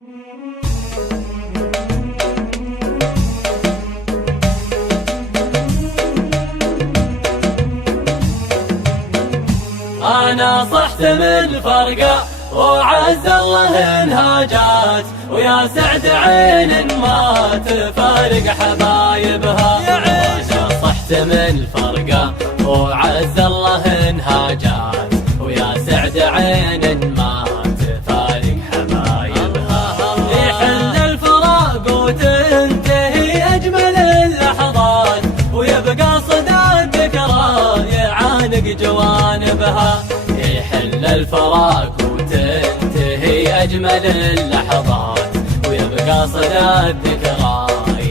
أنا صحت من فرقة وعز الله انهاجات، ويا سعد عين ما تفارق حبايبها. أنا صحت من فرقة وعز الله انهاجات، ويا سعد عين ما تفارق حبايبها. يحل الفراق وتنتهي أجمل اللحظات، ويبقى صدى الذكرى يعانق جوانبها. يحل الفراق وتنتهي أجمل اللحظات، ويبقى صدى الذكرى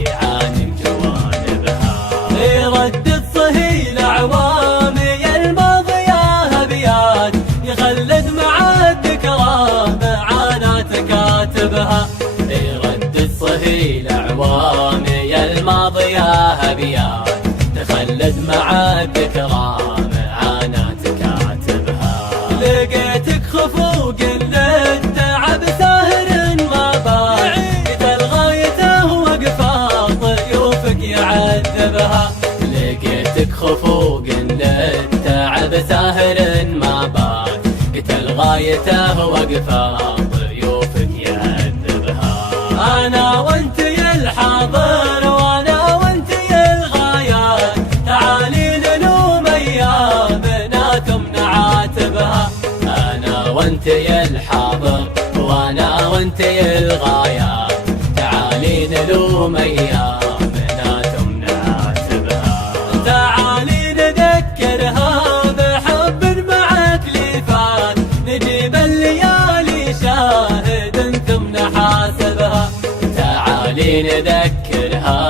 يعانق جوانبها. يردد صهيل أعوامي الماضية أبيات، يخلد مع الذكرى معاناة كاتبها. يردد صهيل أعوامي الماضية أبيات، تخلد مع الذكرى معاناة كاتبها. لقيتك خفوق للتعب ساهر ما بات، قتل غايته وقفا ضيوفك يعذبها. لقيتك خفوق للتعب ساهر ما بات، قتل غايته وقفا ضيوفك يعذبها. أنا وانتي الحاضر وانا وانتي الغايات، تعالي نلوم ايامنا ثم نعاتبها. أنا وانتي الحاضر وانا وانتي الغايات، تعالي نلوم ايامنا ثم نعاتبها. تعالي نذكرها بحب معك لي فات، نجيب الليالي شاهد ثم نحاسبها. تعالي نذكرها